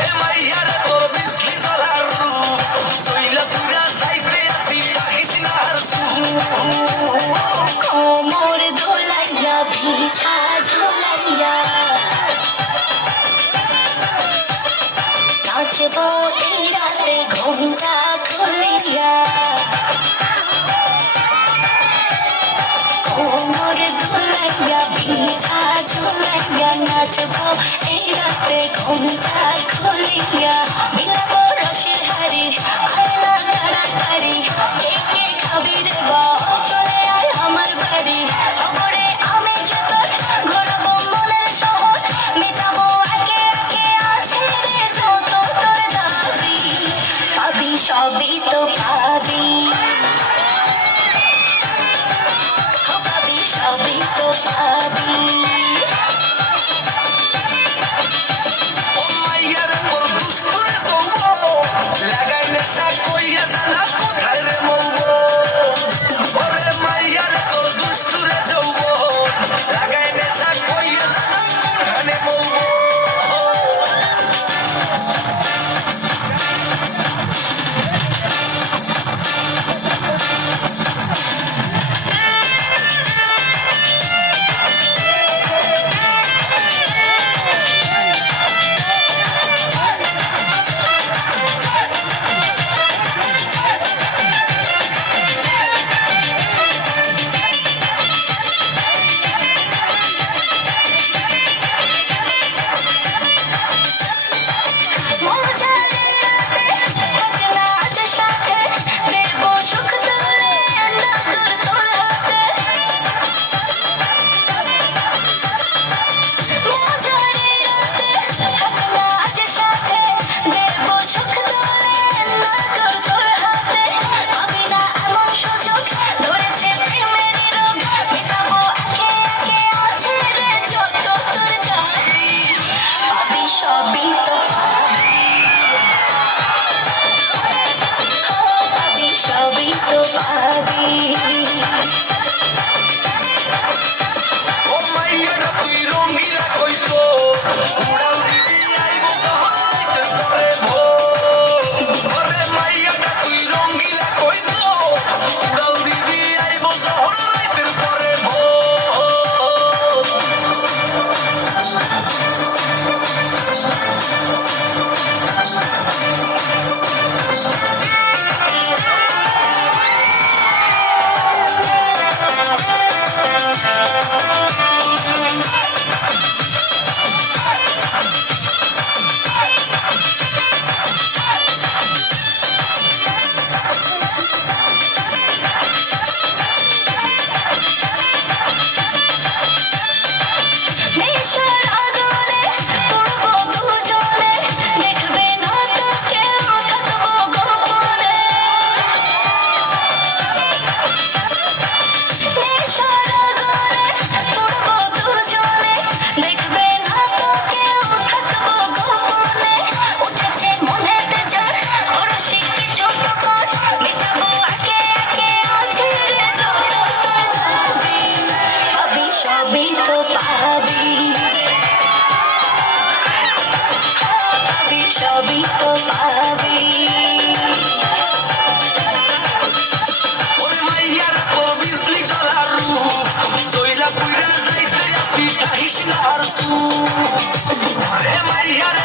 এ মাইয়ারে তোর বিজলি জ্বলার রূপ সইলা পুরা যাইতে আসি কাহিস না আর কোমর দোলাইয়া বিছা ঝুলাইয়া নাচবো এই রাতে ঘুমটা খুলিয়া কোমর দোলাইয়া বিছা ঝুলাইয়া নাচবো এই রাতে ঘুমটা খুলিয়া মিলাবো রসের হাড়ি আয়না তাড়াতাড়ি কে খাবি রে বা চলে আয় আমার বাড়ি খবরে আমি যত ঘোরাবো মনের শহর মেটাবো একে একে আছে রে যত তোর দাবি পাবি সবই তো পাবি পাবি সবই তো পাবি ও মাইয়ারে তোর দুষ্টুরে সঙ্গ লাগাই নেশা কইয়া জানা কোথায় রে মঙ্গ ওরে মাইয়ারে তোর দুষ্টুরে সঙ্গ লাগাই নেশা কইয়া জানা কোথায় মঙ্গ সবই তো পাবি পাবি সবই তো পাবি ও মাইয়ারে তুই রঙ্গিলা কইতো উড়াল দিবি আইবো শহরের পরে ওরে মাইয়ারে তুই রঙ্গিলা কইতো উড়াল দিবি আইবো শহরের পরে নেশার আগুনে পড়বো দুজনে দেখবে না তো কেউ থাকবো গোপনে নেশার আগুনে পড়বো দুজনে দেখবে না তো কেউ থাকবো গোপনে উঠেছে মনেতে ঝড় ওরসি কিছু তো কর মেটাবো একে একে আছে রে যত তোর দাবি পাবি সবই তো পাবি পাবি সবই তো পাবি ওরে মাইয়ারে তোর বিজলি জ্বলার রূপ সইলা পুরা যাইতে আসি কাহিস না আর এ মাইয়ারে